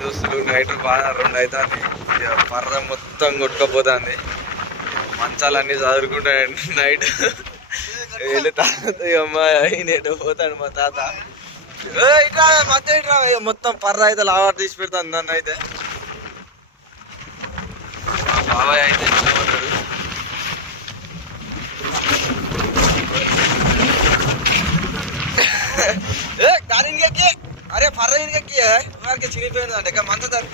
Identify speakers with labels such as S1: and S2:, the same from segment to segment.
S1: దోస్తులు నైట్ బాగా రెండు అవుతుంది ఇక పర్ర మొత్తం కొట్టుకపోతుంది. మంచాలన్నీ చదువుకుంటాయండి నైట్. వెళ్ళి తాత అమ్మాయి నేను పోతాడు మా తాత. ఇట్లా మధ్య ఇట్లా ఇక మొత్తం పర్ర అయితే లావాటు తీసి పెడతాను నన్ను అయితే. బాబాయ్ అయితే ఇంట్లో ఉన్నాడు ఏ దాని ఇంకెక్కి అరే పర్ర ఇంకెక్కి వారికి చినిపోయింది అంటే. మంత దారి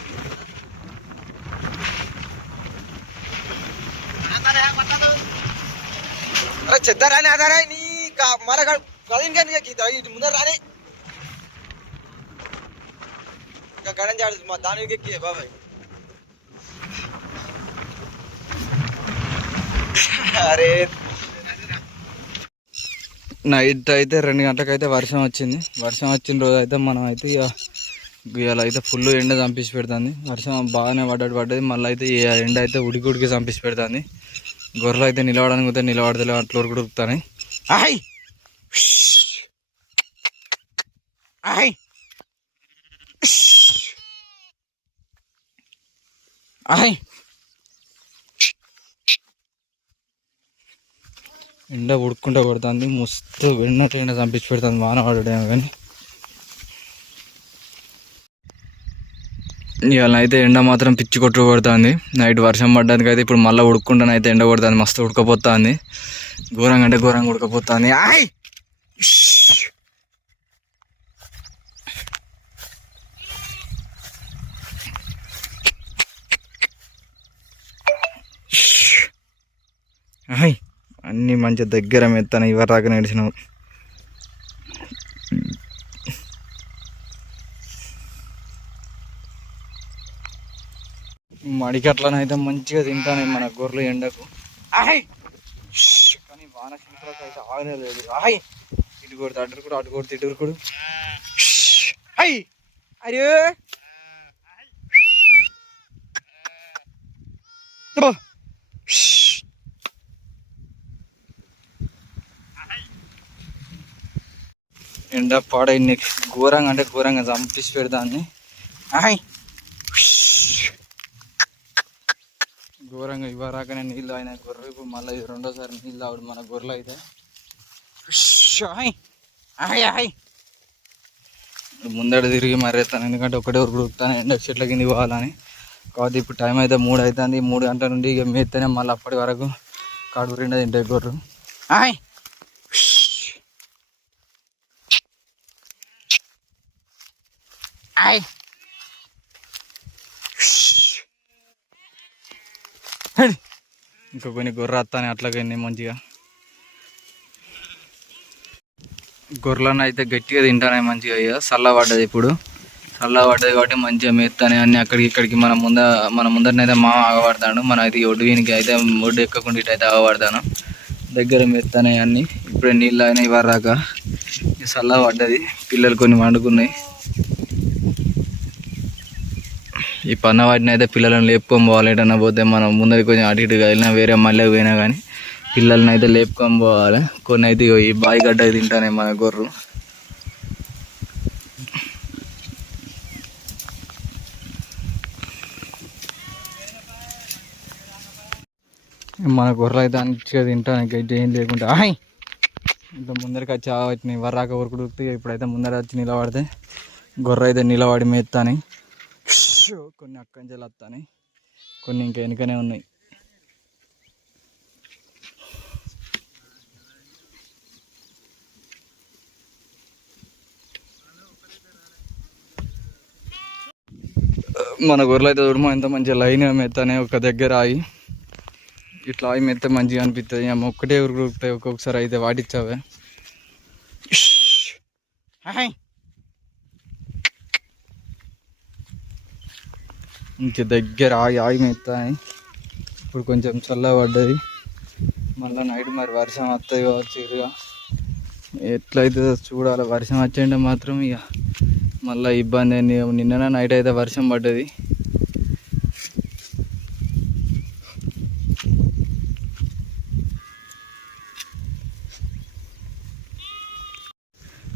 S1: అరే చెద్దారాని అదారా నీ మన ఇటు ముందర రాని. ఇంకా గడం చాడు మా దాని ఎక్కి బాబాయ్. అరే. నైట్ అయితే రెండు గంటలకైతే వర్షం వచ్చింది. వర్షం వచ్చిన రోజు అయితే మనం అయితే ఇక ఇవాళ అయితే ఫుల్ ఎండ చంపించి పెడుతుంది. వర్షం బాగానే పడ్డట్టు పడ్డది. మళ్ళీ అయితే ఈ ఎండ అయితే ఉడికి ఉడికి చంపించి పెడుతుంది. గొర్రెలు అయితే నిలవడానికి అయితే నిలబడతలే అట్లా ఉరుకు ఉరుకుతాయి ఆయ్ ఆయ్ ఆయ్ ఎండ ఉడుక్కుంటా కొడుతుంది మస్తు వెన్న ఎండ చంపించి పెడుతుంది. వాన పడడేమో కానీ. ఇవాళ అయితే ఎండ మాత్రం పిచ్చి కొట్టు పడుతుంది నైట్ వర్షం పడ్డానికి అయితే ఇప్పుడు మళ్ళీ ఉడుక్కుంటాను అయితే ఎండ పడుతుంది మస్తు ఉడకపోతుంది. ఘోరంగా అంటే ఘోరంగా ఉడకపోతుంది. ఆయ్! ఆయ్! అన్నీ మంచి దగ్గర మెత్తన ఇవ్వరాక నడిచినావు మడికట్లనైతే మంచిగా తింటాను మన గొర్రెలు ఎండకు. కానీ వాన చినుకులకు అయితే ఆగలేదు ఆయ్ ఇటు కొడుతు అటు కూడా అటు కొడుతు ఇటు కూడా. అయ్ అరే! ఎండ పాడై నెక్స్ట్ ఘోరంగా అంటే ఘోరంగా చంపించి పెడతాన్ని ఆయ్ ఘోరంగా ఇవ్వరాకనే నీళ్ళు ఆయన గొర్రె ఇప్పుడు మళ్ళీ ఇది రెండోసారి నీళ్ళు ఆవిడ మన గొర్రెలు అయితే. ఆయ్ ఆయ్ ఆయ్. ముందడ తిరిగి మరేస్తాను ఎందుకంటే ఒకటే ఊరు ఉరుకుతాను ఎండ చెట్ల కింద పోవాలని. కాబట్టి ఇప్పుడు టైం అయితే మూడు అవుతుంది మూడు గంటల నుండి ఇక మేస్తేనే మళ్ళీ అప్పటి వరకు కడుపు రెండో తింటాయి గొర్రె. ఆయ్. ఇంకా కొన్ని గొర్రె వస్తాయి అట్లాగైనా మంచిగా. గొర్రెలను అయితే గట్టిగా తింటానే మంచిగా ఇక. చల్లబడ్డది ఇప్పుడు. చల్లబడ్డది కాబట్టి మంచిగా మేస్తానే అన్ని అక్కడికి ఇక్కడికి మన ముంద మన ముందరనైతే మా ఆగబడతాడు. మన అయితే ఒడ్డుకి అయితే ఒడ్డు ఎక్కకుండా ఇటు అయితే ఆగబడతాను. దగ్గర మెత్తనే అన్ని. ఇప్పుడే నీళ్ళు అయినా ఇవ్వరాక. చల్లబడ్డది పిల్లలు కొన్ని వండుకున్నాయి ఈ పన్న వాటిని అయితే పిల్లలను లేపుకొని పోవాలి. ఎటన్నా పోతే మనం ముందరికి కొంచెం అటు ఇటు వెళ్ళినా వేరే మళ్ళీ పోయినా కానీ పిల్లల్ని అయితే లేపుకొని పోవాలి. కొన్ని అయితే ఇగో ఈ బాయి గడ్డ తింటానే మన గొర్రు. మన గొర్రెలు అయితే మంచిగా తింటాను గడ్డి ఏం లేకుండా. ఇంత ముందరికి వచ్చి వాటిని వర్రాక ఉరుకుడు ఉరుకుతాయి ఇప్పుడైతే ముందర వచ్చి నిలబడితే గొర్రె అయితే నిలబడి మేస్తాని కొన్ని అక్కడి వస్తాయి కొన్ని ఇంకా వెనుకనే ఉన్నాయి. మన గొర్రెలు అయితే చూడమో ఎంత మంచిగా లైన్ మెత్తనే ఒక దగ్గర ఆగి ఇట్లా ఆగి మెత్త మంచిగా అనిపిస్తుంది అమ్మ ఒక్కటే ఉరుకుతాయి ఒక్కొక్కసారి అయితే వాటిచ్చావే. హాయ్. ఇంక దగ్గర ఆగి ఆగి మెత్తాయి ఇప్పుడు కొంచెం చల్లబడ్డది. మళ్ళీ నైట్ మరి వర్షం వస్తుంది కావచ్చు ఇరుగా ఎట్లయితే చూడాలి వర్షం వచ్చేయంటే మాత్రం ఇక మళ్ళీ ఇబ్బంది అయింది నిన్న నైట్ అయితే వర్షం పడ్డది.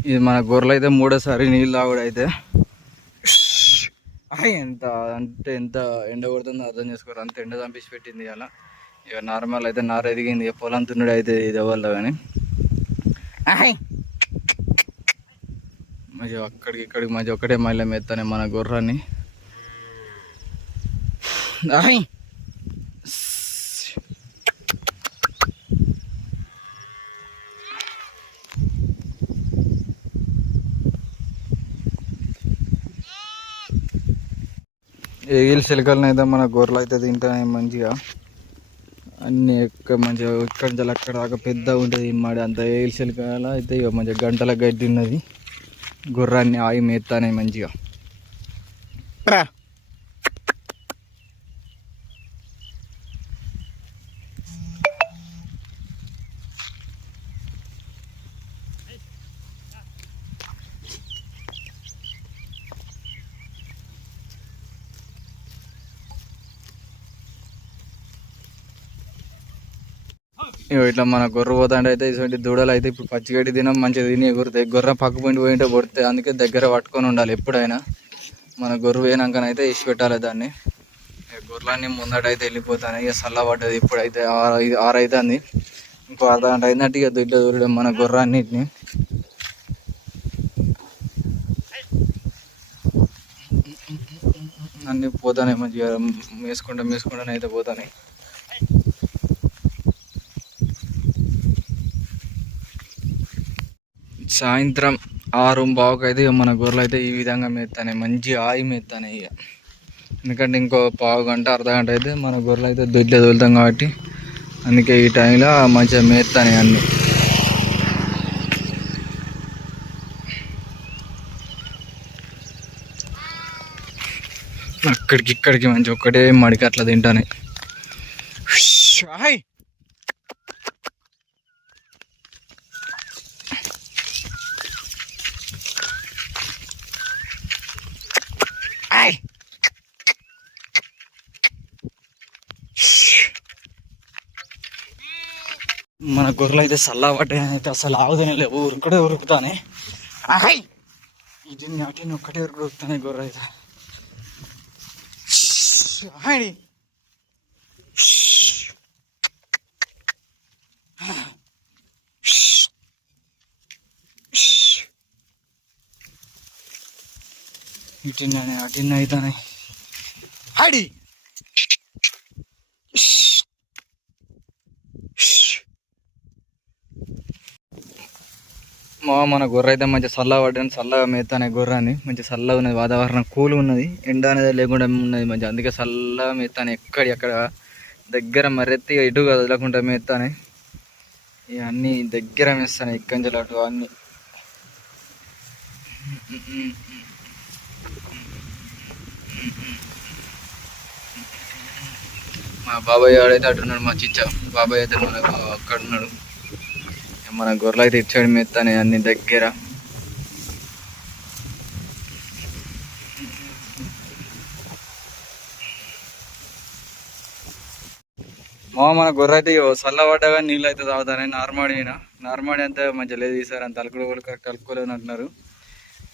S1: ఇది మన గొర్రెలు అయితే మూడోసారి నీళ్ళు తాగుడు అయితే ఎంత అంటే ఎంత ఎండ కొడుతుందో అర్థం చేసుకోరు. అంత ఎండ చంపేసి పెట్టింది అలా ఇక నార్మల్ అయితే నార ఎదిగింది. ఇక పొలం తున్నుడు అయితే ఇది అవ్వాలి కానీ. మధ్య అక్కడికి ఇక్కడికి మధ్య ఒకటే మళ్ళీ మెత్తనే మన గుర్రాన్ని. ఆయ్! ఏగిలి సిలకలను అయితే మన గొర్రెలు అయితే తింటాయి మంచిగా. అన్ని ఎక్క మంచిగా ఇక్కడ నుంచి అక్కడ దాకా పెద్ద ఉంటుంది మాడి అంత ఏగిలి సిలకల అయితే ఇక మంచిగా గంటల గడ్డి ఉన్నది. గుర్రాన్ని ఆగి మేస్తానే మంచిగా. ఇట్లా మన గొర్రె పోతాంటే అయితే ఇటువంటి దూడలు అయితే ఇప్పుడు పచ్చిగడ్డి తినం మంచిగా తిని ఎగురుతాయి. గొర్రె పక్క పోయింటి పోయింటే పడితే అందుకే దగ్గర పట్టుకొని ఉండాలి ఎప్పుడైనా. మన గొర్రె పోయినాకనైతే ఇసి పెట్టాలి దాన్ని. ఇక గొర్రెలన్నీ ముందటైతే వెళ్ళిపోతాయి ఇక చల్లబడ్డది ఇప్పుడైతే ఆరు ఆరు ఇంకో అర్ధ గంట అయినట్టు ఇక దుడ్డ దూరడం మన గొర్రెన్నిటిని అన్నీ పోతానే మంచిగా. మేసుకుంటా మేసుకుంటానే అయితే పోతానే సాయంత్రం ఆరు బావుకి అయితే ఇక మన గొర్రెలు అయితే ఈ విధంగా మేస్తాయి మంచి ఆయి మేస్తాయి ఇక. ఎందుకంటే ఇంకో పావు గంట అర్ధ గంట అయితే మన గొర్రెలు అయితే దొడ్లే తోలుతాం కాబట్టి అందుకే ఈ టైంలో మంచిగా మేస్తాయి అన్నీ. అక్కడికి ఇక్కడికి మంచి ఒక్కటే మడికి అట్లా తింటానే హాయ్ ఆయ్ మన గొర్రెలు అయితే సల్లా పడ్డాయి అయితే అసలు ఆవుదనే లేవు ఉరుకుడే ఉరుకుతానే ఆయ్ ఇది నాటిని ఒక్కటే ఉరుకుడు ఉరుకుతానే గొర్రె అయితే ఆయ్ ఇటున్నానే అటున్న అవుతానే ఆడి మా మన గొర్రె అయితే మంచి చల్లగా పడ్డాను చల్లగా మేతానే గొర్రెని మంచి చల్లగా ఉన్నది వాతావరణం కూల్ ఉన్నది ఎండ అనేది లేకుండా ఉన్నది మంచిగా అందుకే చల్లగా మేతానే ఎక్కడ ఎక్కడ దగ్గర మరెత్తి ఇటు వదలకుండా మేతానే ఇక అన్నీ దగ్గర మేస్తాను ఇక్కడి నుంచి అటు అన్నీ. మా బాబాయ్ ఆడైతే అటున్నాడు మా చిచ్చ. బాబాయ్ అయితే అక్కడ ఉన్నాడు. మన గొర్రెలు అయితే ఇచ్చాడు మెత్తనే అన్ని దగ్గర. మా మన గొర్రె అయితే ఇగో చల్లబడ్డగా నీళ్ళు అయితే తాగుతానే నార్మాడి నార్మాడి అంతా మంచిగా లేదు తీసారు అంత అలుకుడు కూడా అంటున్నారు.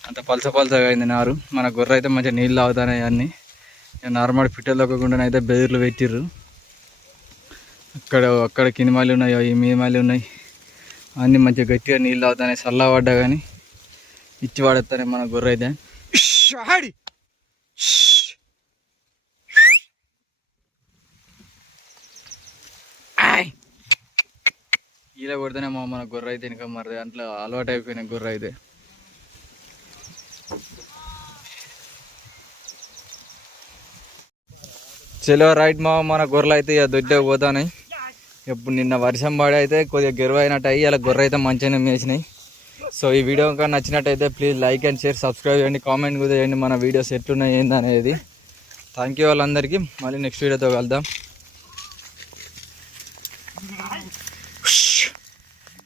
S1: అంత పలస పలసగా అయింది నారు. మన గొర్రె అయితే మంచిగా నీళ్ళు తాగుతానే అన్నీ. ఇక నార్మల్ పిట్టలు తొక్కకుండా అయితే బెదిర్లు పెట్టిర్రు. అక్కడ అక్కడ కింది మళ్ళీ ఉన్నాయి ఈ మీద మళ్ళీ ఉన్నాయి. అన్నీ మంచిగా గట్టిగా నీళ్ళు తాగుతానే చల్ల పడ్డా కానీ ఇచ్చి పడేస్తానే మన గొర్రె అయితే! ఇలా కొడితేనే మా మన గొర్రె అయితే ఇంకా మరి దాంట్లో అలవాటు అయిపోయిన గొర్రె అయితే. చలో రైట్ మా మన గొర్రెలు అయితే ఇక దొడ్డే పోతాయి ఇప్పుడు నిన్న వర్షం పడి అయితే కొద్దిగా గెరువు అయ్యి అలా గొర్రె అయితే మంచిగానే మేసినాయి. సో ఈ వీడియో ఇంకా నచ్చినట్టయితే please like and share subscribe చేయండి. కామెంట్ కూడా చేయండి మన వీడియోస్ ఎట్లున్నాయి ఏంది అనేది థ్యాంక్ యూ వాళ్ళందరికీ మళ్ళీ నెక్స్ట్ వీడియోతో కలుద్దాం.